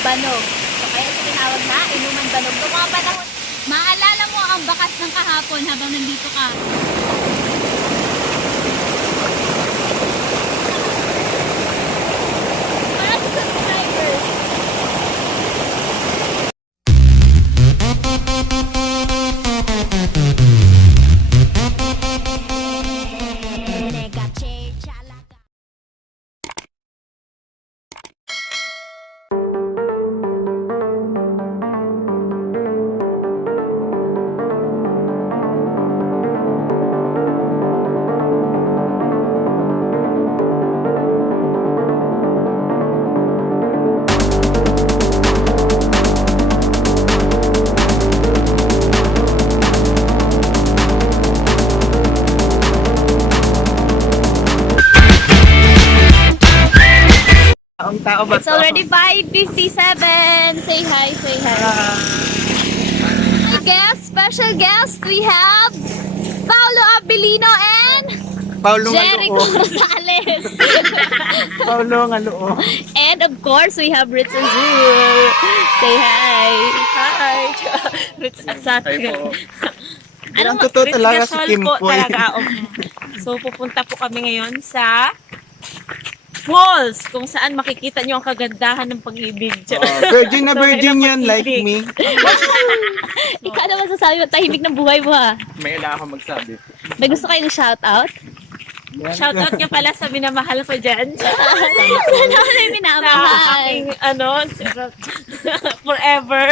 Banog. So kaya ito tinawag na Inuman Banog. Noong mga panahon, maalala mo ang bakas ng kahapon habang nandito ka. Tao ba It's already 5.57. Say hi, say hi. Hey guest, special guest, we have Paulo Abilino and Paulo nga Jericho loo. Rosales. Paulo nga loo. and of course, we have Ritz and Zul. Say hi. Hi! Ay po. Ano Ang totoo talaga si Kim po Poy. talaga. oh. So, pupunta po kami ngayon sa Falls, kung saan makikita nyo ang kagandahan ng pag-ibig. Oh, virgin na virgin yan like me. Ikaw naman sasabi mo, tahimik ng buhay mo ha. May ila ako magsabi. May gusto kayong shout out? Shout out nga pala sa minamahal ko dyan. Sana ko na yung sa minamahal. aking, ano, forever.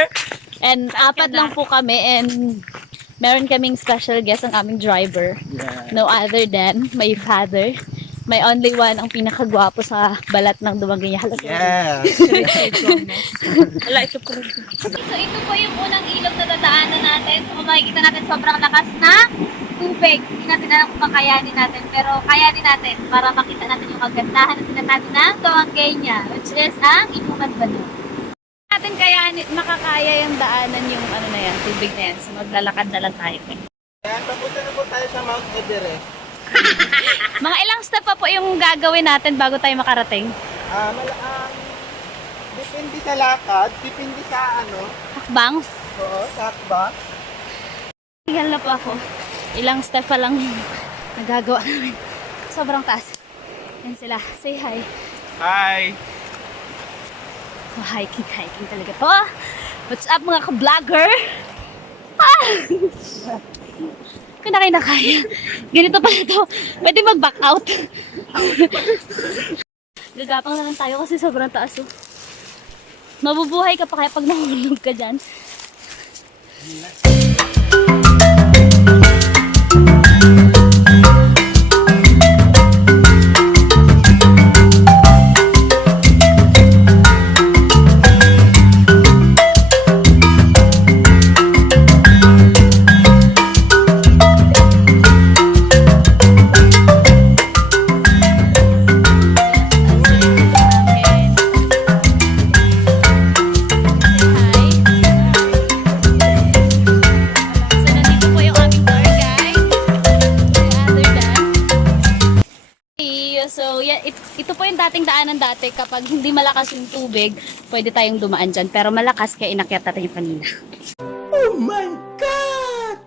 And apat lang po kami and meron kaming special guest ang aming driver. Yeah. No other than my father. My only one ang pinakagwapo sa balat ng dumagay niya. Halos Yeah. Wala, ito po. So ito po yung unang ilog na dadaanan natin. So kung makikita natin sobrang lakas na tubig. Hindi natin alam kung kakayanin natin. Pero kayanin natin para makita natin yung kagandahan na tinatawag ng Tuanggenya. Which is ang Inuman Bano. natin kaya makakaya yung daanan yung ano na yan, tubig na yan. So maglalakad na lang tayo. Kaya papunta na po tayo sa Mount Everest. Mga ilang step pa po yung gagawin natin bago tayo makarating. Ah, mala um, depende sa lakad, depende sa ano, Hakbang. oo, sa hakba. Tingnan na po ako. Ilang step pa lang nagagawa namin. Sobrang taas. Yan sila. Say hi. Hi. So, hiking, hiking talaga to. What's up mga ka-vlogger? Ah! Kung na kayo na kaya. Ganito pala to. Pwede mag-back out. Gagapang na lang tayo kasi sobrang taas oh. Mabubuhay ka pa kaya pag nahulog ka dyan. Kapag hindi malakas yung tubig, pwede tayong dumaan dyan. Pero malakas, kaya inakyat natin yung kanina. Oh my God!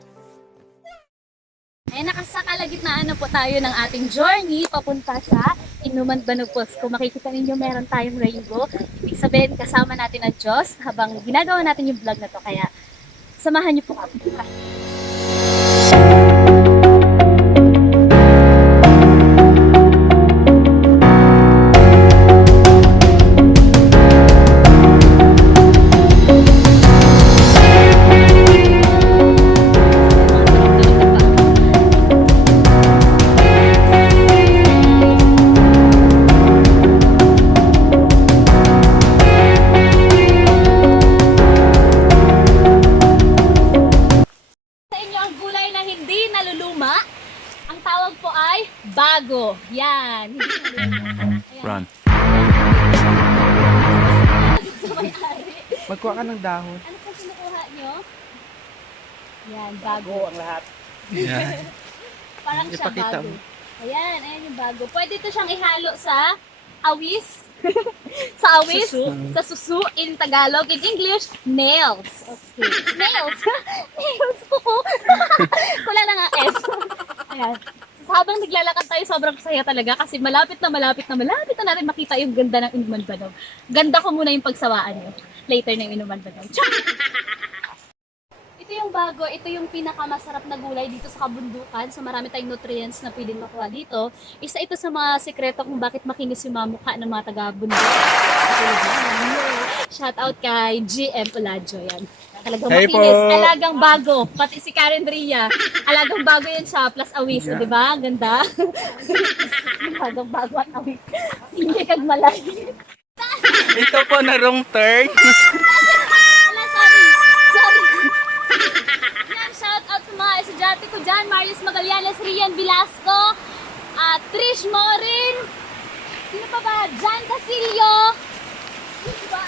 Eh, nakasakalagitnaan na po tayo ng ating journey papunta sa Inuman Banupos. Kung makikita ninyo, meron tayong rainbow. Ibig sabihin, kasama natin ang Diyos habang ginagawa natin yung vlog na to. Kaya, samahan niyo po kami. Ng dahon. Ano po sinukuha nyo? Yan, bago. ang lahat. Parang siya Ipakita bago. mo. Ayan, ayan yung bago. Pwede ito siyang ihalo sa awis. sa awis, Susu. sa susu in Tagalog, in English, nails. Okay. Nails. nails ko. Wala na nga S. Ayan. So, habang naglalakad tayo, sobrang saya talaga kasi malapit na malapit na malapit na natin makita yung ganda ng Banog. Ganda ko muna yung pagsawaan nyo. Later na yung Inuman. Char! Ito yung bago, ito yung pinakamasarap na gulay dito sa kabundukan. So marami tayong nutrients na pwedeng makuha dito. Isa ito sa mga sekreto kung bakit makinis yung mga mukha ng mga taga-bundok. Shout out kay GM Peladio yan. Talagang Hey makinis, po. alagang bago. Pati si Karen Ria, alagang bago yan siya, plus awis, Yeah. di ba? Ganda. alagang bago at awis. Hindi kag malay. Ito po na wrong turn. Ala, sorry. Sorry. Yan, shout out sa mga estudyante ko dyan. Marlis Magallanes, Rian Velasco, at Trish Morin. Sino pa ba? Jan Casillo. Sino ba?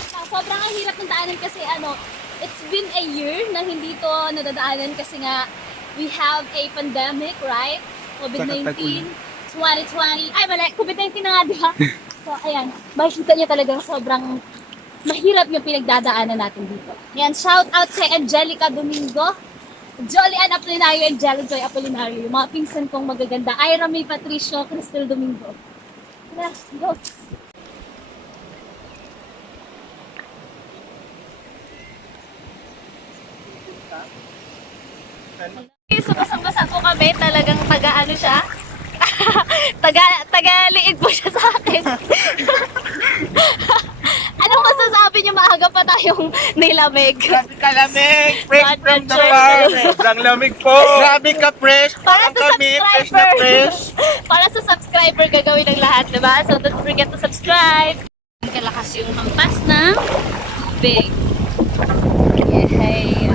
At, ah, sobrang ang hirap ng daanan kasi ano, it's been a year na hindi to nadadaanan kasi nga we have a pandemic, right? COVID-19, 2020. Ay, mali. COVID-19 na nga, di ba? So, ayan. Makikita niyo talagang sobrang mahirap yung pinagdadaanan natin dito. Yan, shout out kay Angelica Domingo, Jolly Ann Apolinario, and Jelly Joy Apolinario. Yung mga pinsan kong magaganda. Ira May Patricio, Cristel Domingo. Let's go. So, basang-basa po kami. Talagang taga-ano siya. taga, taga-liig po siya sa akin. Anong masasabi niyo maaga pa tayong nilamig? Grabe ka lamig. Fresh Not from the the farm. Sobrang lamig po. Grabe ka fresh. Para Parang sa kami, fresh na subscriber. fresh. Para sa subscriber gagawin ng lahat, diba? So don't forget to subscribe. Kalakas yung hampas ng tubig. Yay!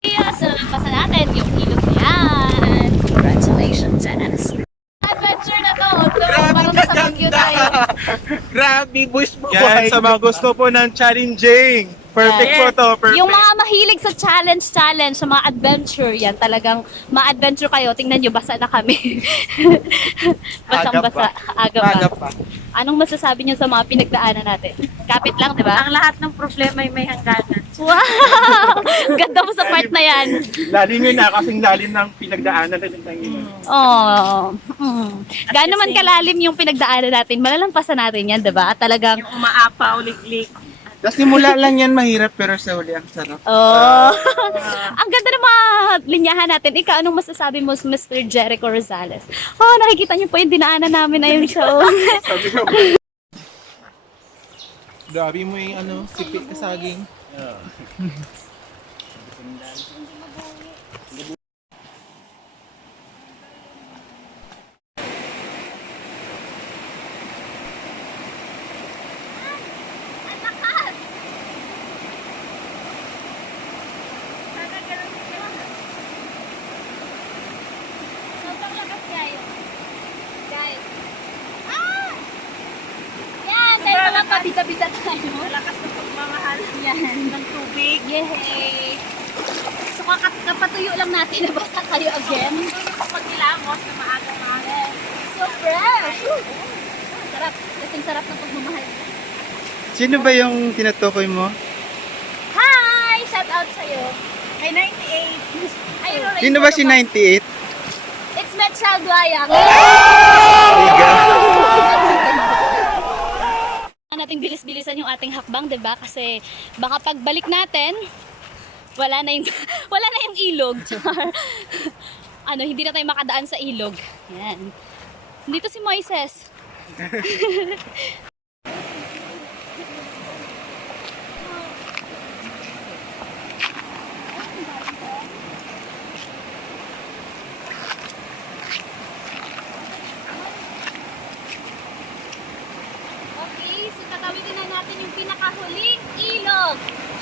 Yeah, so lampasan natin yung ilog na yan. Congratulations, Janice. Adventure na to. So, Grabe parang ka nasa Baguio ganda. tayo. Boys mo. Yan, sa mga gusto po ng challenging. Perfect Yes. po to, perfect. Yung mga mahilig sa challenge challenge, sa mga adventure, yan talagang ma-adventure kayo. Tingnan nyo, basa na kami. Basang-basa. Aga pa. Aga pa. Anong masasabi nyo sa mga pinagdaanan natin? Kapit lang, di ba? Ang lahat ng problema ay may hangganan. Wow! Ganda mo sa part na yan. Lalim yun na, kasing lalim ng pinagdaanan natin ng ino. Oh. Mm. Gaano man kalalim yung pinagdaanan natin, malalampasan natin yan, di ba? At talagang, Yung umaapa, uliglig. Tapos simula lang yan mahirap pero sa huli ang sarap. oh. Ang ganda ng mga linyahan natin. Ikaw, anong masasabi mo, Mr. Jericho Rosales? Oh, nakikita niyo po yung dinaanan namin ayun siya. Oh. Sabi ko, Grabe mo yung ano, sipit ka saging. Ang lakas! Sobrang lakas guys. Guys. Ah! Yan, pabida-bida tayo. Malakas na pagmamahal Yan. ng tubig. Yay! So kakat- kapatuyo lang natin na basa tayo again. Pag nilamos na maaga-maaga. So fresh! Sarap. Kasing sarap ng pagmamahal. Sino ba yung tinutukoy mo? Hi! Shout out sa'yo. May 98. Ayun, Sino ba si ano 98? It's Metchal Duayang. Natin bilis-bilisan yung ating hakbang, 'di ba? Kasi baka pagbalik natin, wala na yung wala na yung ilog. Ano, hindi na tayo makadaan sa ilog. Yan. Dito si Moises. Okay, so tatawidin na natin yung pinakahuling ilog.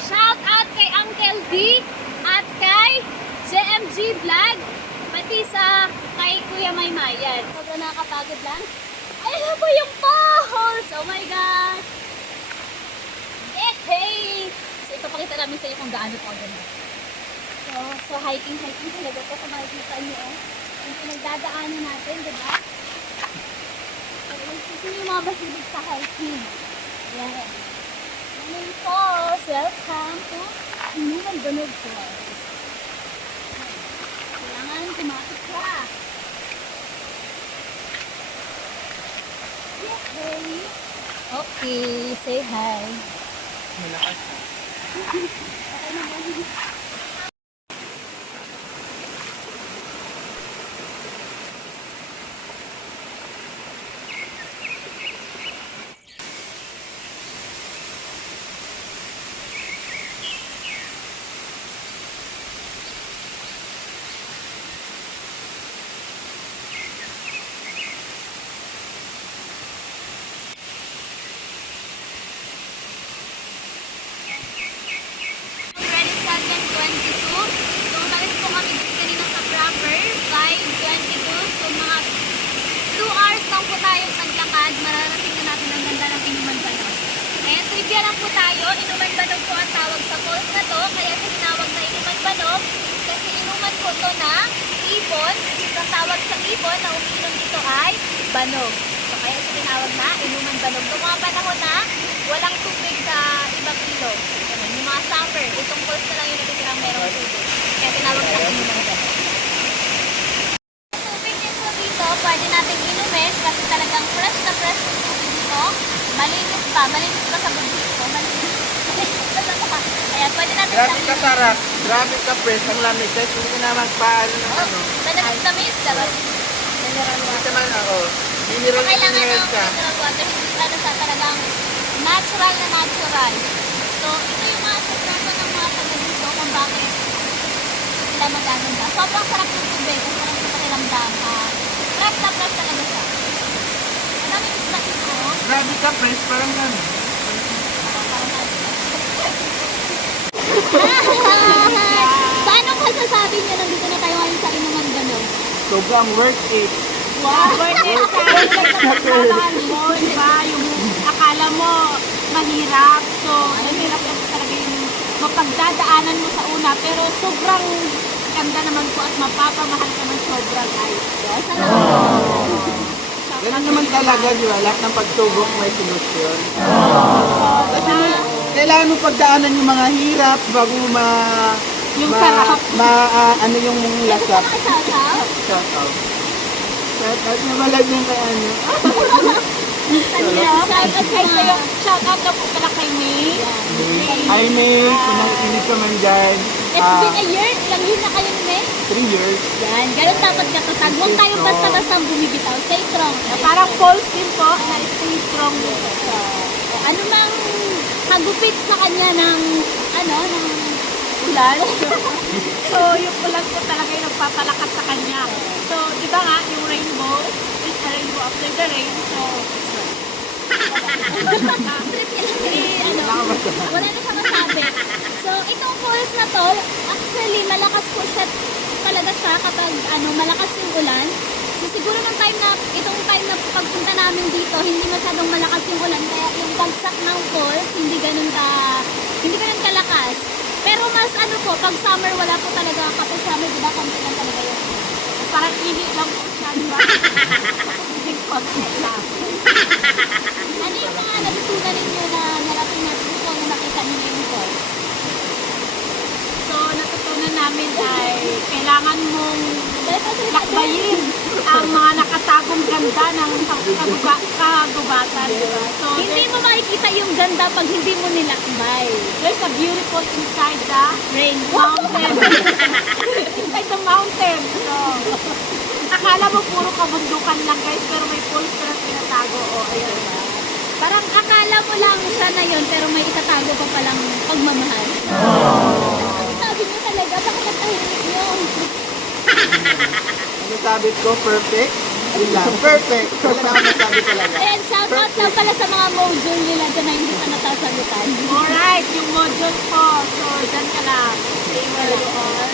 Shout out kay Uncle D at kay JMG Vlog, pati sa kay Kuya Maymay. Yan. Sobrang nakakapagod lang. Ay, ano po yung falls? Oh my God! Eh, hey! So, ipapakita namin sa inyo kung gaano po ganda. So, so hiking, hiking talaga to. Kung makikita niyo, oh. Yung pinagdadaanan natin, di ba? mga mahilig sa hiking. Yan. Morning Falls. Welcome to Inuman Banog Falls. Kailangan kumapit ka. Yay! Okay, say hi. Okay naman. Ready second 22. So, umalis po kami kanina sa proper by 22. So, mga 2 hours lang po tayong naglakad. Mararating na natin ang ganda ng Inuman Banog. Ayan, trivia lang po tayo. Inuman Banog po ang tawag sa falls na to. Kaya siya tinawag na Inuman Banog. Kasi inuman po to na ibon. Ang tawag sa ibon na umiinom dito ay banog. So, kaya siya tinawag na Inuman Banog. Noong mga panahon na walang tubig sa ibang ilog. Ganun, yung mga summer, itong falls na lang yung natitirang merong tubig. Kaya tinawag na Inuman Banog. Tubig din po dito, pwede natin inumin kasi talagang fresh na fresh yung tubig dito. Malinis pa, malinis pa sa bubis ko. Malinis, malinis pa sa mukha. Kaya pwede natin Grabe siyang ka inumin. tarak. Grabe ka press. Ang lamig. Kahit hindi ka na magpaano ng Oh, ano. manamis-namis, diba? Hindi naman ako. Mineral Kailangan mineral ng ka. mineral water, hindi ano siya talagang natural na natural. So, ito yung mga susunod ng mga taga dito kung bakit sila magaganda. Sobrang sarap ng tubig, ang sarap sa pakiramdam. Uh, fresh na fresh talaga siya. Maraming isla ito. Grabe ka press. Parang gano'n. so, anong masasabi niyo nandito na tayo ngayon sa Inuman Banog? Sobrang worth it. Wow! Birthday sa mo, di ba? Yung akala mo mahirap. So, mahirap lang talaga yung mapagdadaanan mo sa una. Pero sobrang ganda naman po at mapapamahal ka ng sobra, guys. Yes, salamat. Ganun naman talaga, di ba? Lahat ng pagtubok may solusyon. Kasi may- kailangan mo pagdaanan yung mga hirap bago mo ma... Yung ma, sarap. Ma, ah, ano yung lasap. Shout out. Shout out. Shout out na malag yung kay ano. Shout out kay sa'yo. Shout out na po pala kay May. Hi May, kung nakikinig ka man dyan. It's ah, been a year. Ilang year na kayo ni May? three years. Yan, ganun dapat katatag. Huwag tayong basta-basta bumibitaw. Stay strong. Parang false din po na stay strong ano mang hagupit sa kanya ng, ano, ng ulan. so, yung ulan po talaga yung nagpapalakas sa kanya. So, di ba nga, yung rainbow is a rainbow after the rain. So, si, ano, wala na siya masabi. So, itong falls na to, actually, malakas po siya talaga siya kapag, ano, malakas yung ulan. So, siguro nung time na, itong time na pagpunta namin dito, hindi masyadong malakas yung ulan, kaya yung bagsak ng falls, hindi ganun ka, hindi ganun kalakas. Pero mas ano po, pag summer, wala po talaga, kapag summer, di ba, konti lang talaga yun. parang ihi lang po siya, di ba? Konti lang. Ano yung mga natutunan ninyo na narating natin dito na nakita niyo yung falls? So, natutunan namin ay kailangan mong lakbayin ang mga nakatagong ganda ng kaguba, kagubatan? So, Hindi mo makikita yung ganda pag hindi mo nilakbay. there's a beautiful inside the Rain. mountain. inside the mountain. So, akala mo puro kabundukan lang guys, pero may falls pero tinatago. O, oh, ayun. Parang akala mo lang siya na yun, pero may itatago pa palang pagmamahal. Sabi niyo talaga, bakit ang tahimik niyo? Sabi ko? Perfect? Yun lang. Perfect. Wala na akong masabi talaga. Ayan, shout out lang pala sa mga module nila dyan na hindi pa natasagutan. Alright, yung module ko. So, dyan ka lang. You are.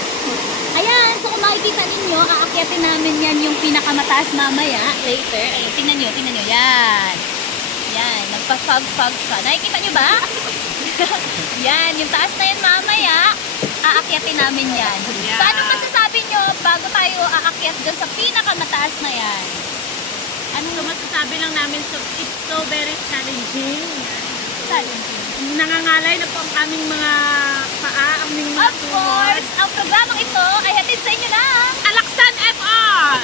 Ayan, so kung makikita ninyo, aakyatin namin yan yung pinakamataas mamaya, later. Ayan, tingnan nyo, tingnan nyo, yan. Yan, nagpa-fog-fog pa. Nakikita nyo ba? yan, yung taas na yan mamaya, aakyatin namin yan. Yeah. So, anong masasabi nyo bago tayo aakyat dun sa pinakamataas na yan? Yan. So masasabi lang namin, so it's so very challenging. Challenging. Nangangalay na po ang aming mga paa, ang aming mga Of tuhod. course, ang programang ito ay hatid sa inyo ng Alaksan FR!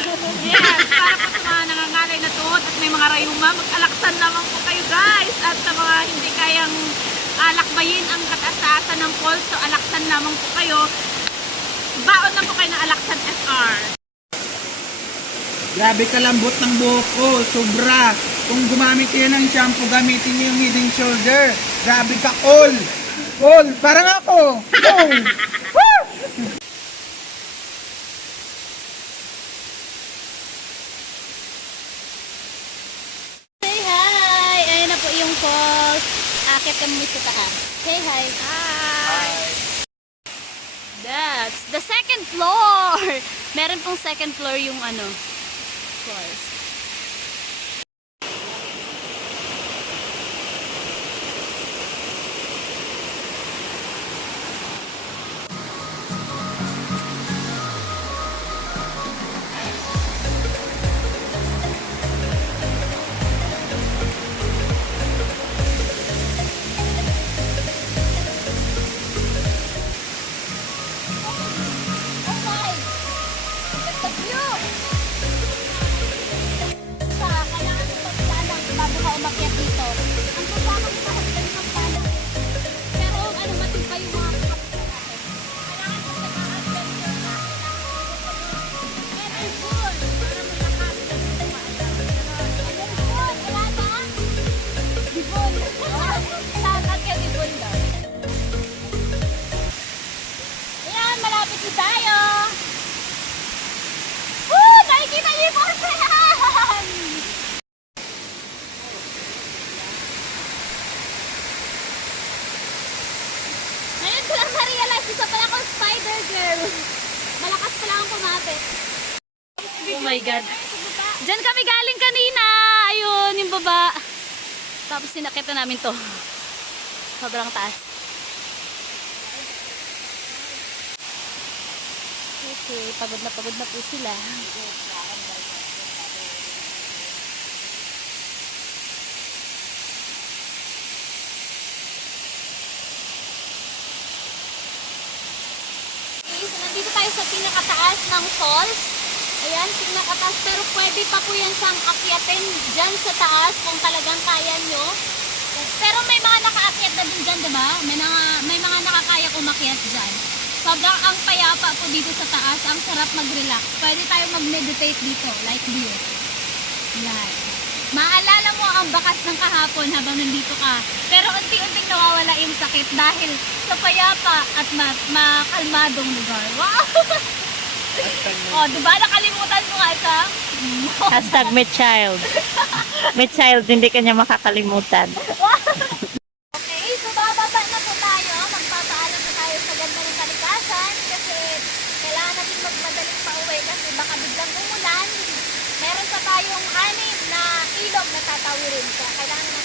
Yes, para po sa mga nangangalay na tuhod at may mga rayuma, mag-alaksan naman po kayo guys. At sa mga hindi kayang alakbayin ang kataas-taasan ng falls, so alaksan naman po kayo. Baon na po kayo ng Alaksan FR. Grabe kalambot ng buhok ko, sobra. Kung gumamit kayo ng shampoo, gamitin niyo yung hidden shoulder. Grabe ka, all. All, parang ako. All. Woo! Say hi! Ayan na po yung falls. Akit kami sa taas. Say hi. Hi! That's the second floor! Meron pong second floor yung ano, falls. Isa pala akong spider girl. Malakas pala akong kumapit. Oh my God. Diyan kami galing kanina. Ayun, yung baba. Tapos sinakit na namin to. Sobrang taas. Okay, pagod na pagod na po sila. Okay, so nandito tayo sa pinakataas ng falls. Ayan, pinakataas. Pero pwede pa po yan siyang akyatin dyan sa taas kung talagang kaya nyo. Pero may mga nakaakyat na din dyan, diba? May mga, may mga nakakaya umakyat dyan. Sobrang ang payapa po dito sa taas. Ang sarap mag-relax. Pwede tayo mag-meditate dito, like this. Yan. Maalala mo ang bakas ng kahapon habang nandito ka. Pero unti-unting nawawala yung sakit dahil sa payapa at ma- makalmadong lugar. Wow! oh, diba? Nakalimutan mo nga ito? Hashtag may child. May child, hindi kanya makakalimutan. มนะคะตาวิรินจะใครได้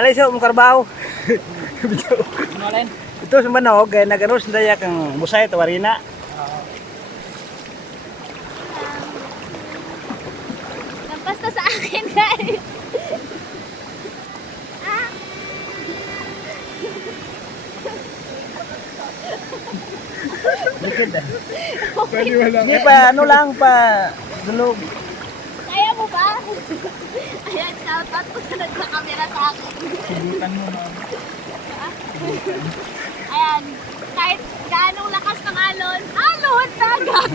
salay sa umong karbaho. Ito sa manog, kaya nagano sa daya kang musay, tawarina. Lampas na sa akin, guys. Ah. Paniwala Hindi pa, ano lang pa, dulog. Kaya mo ba? Ayan, shoutout po sa nagka-camera sa akin. Subukan mo, ma'am. Ayan, kahit gaanong lakas ng alon, alon, dagat.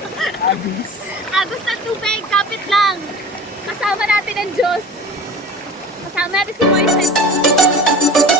Abis. Agos ng tubig, kapit lang. Kasama natin ang Diyos. Kasama natin si Moises.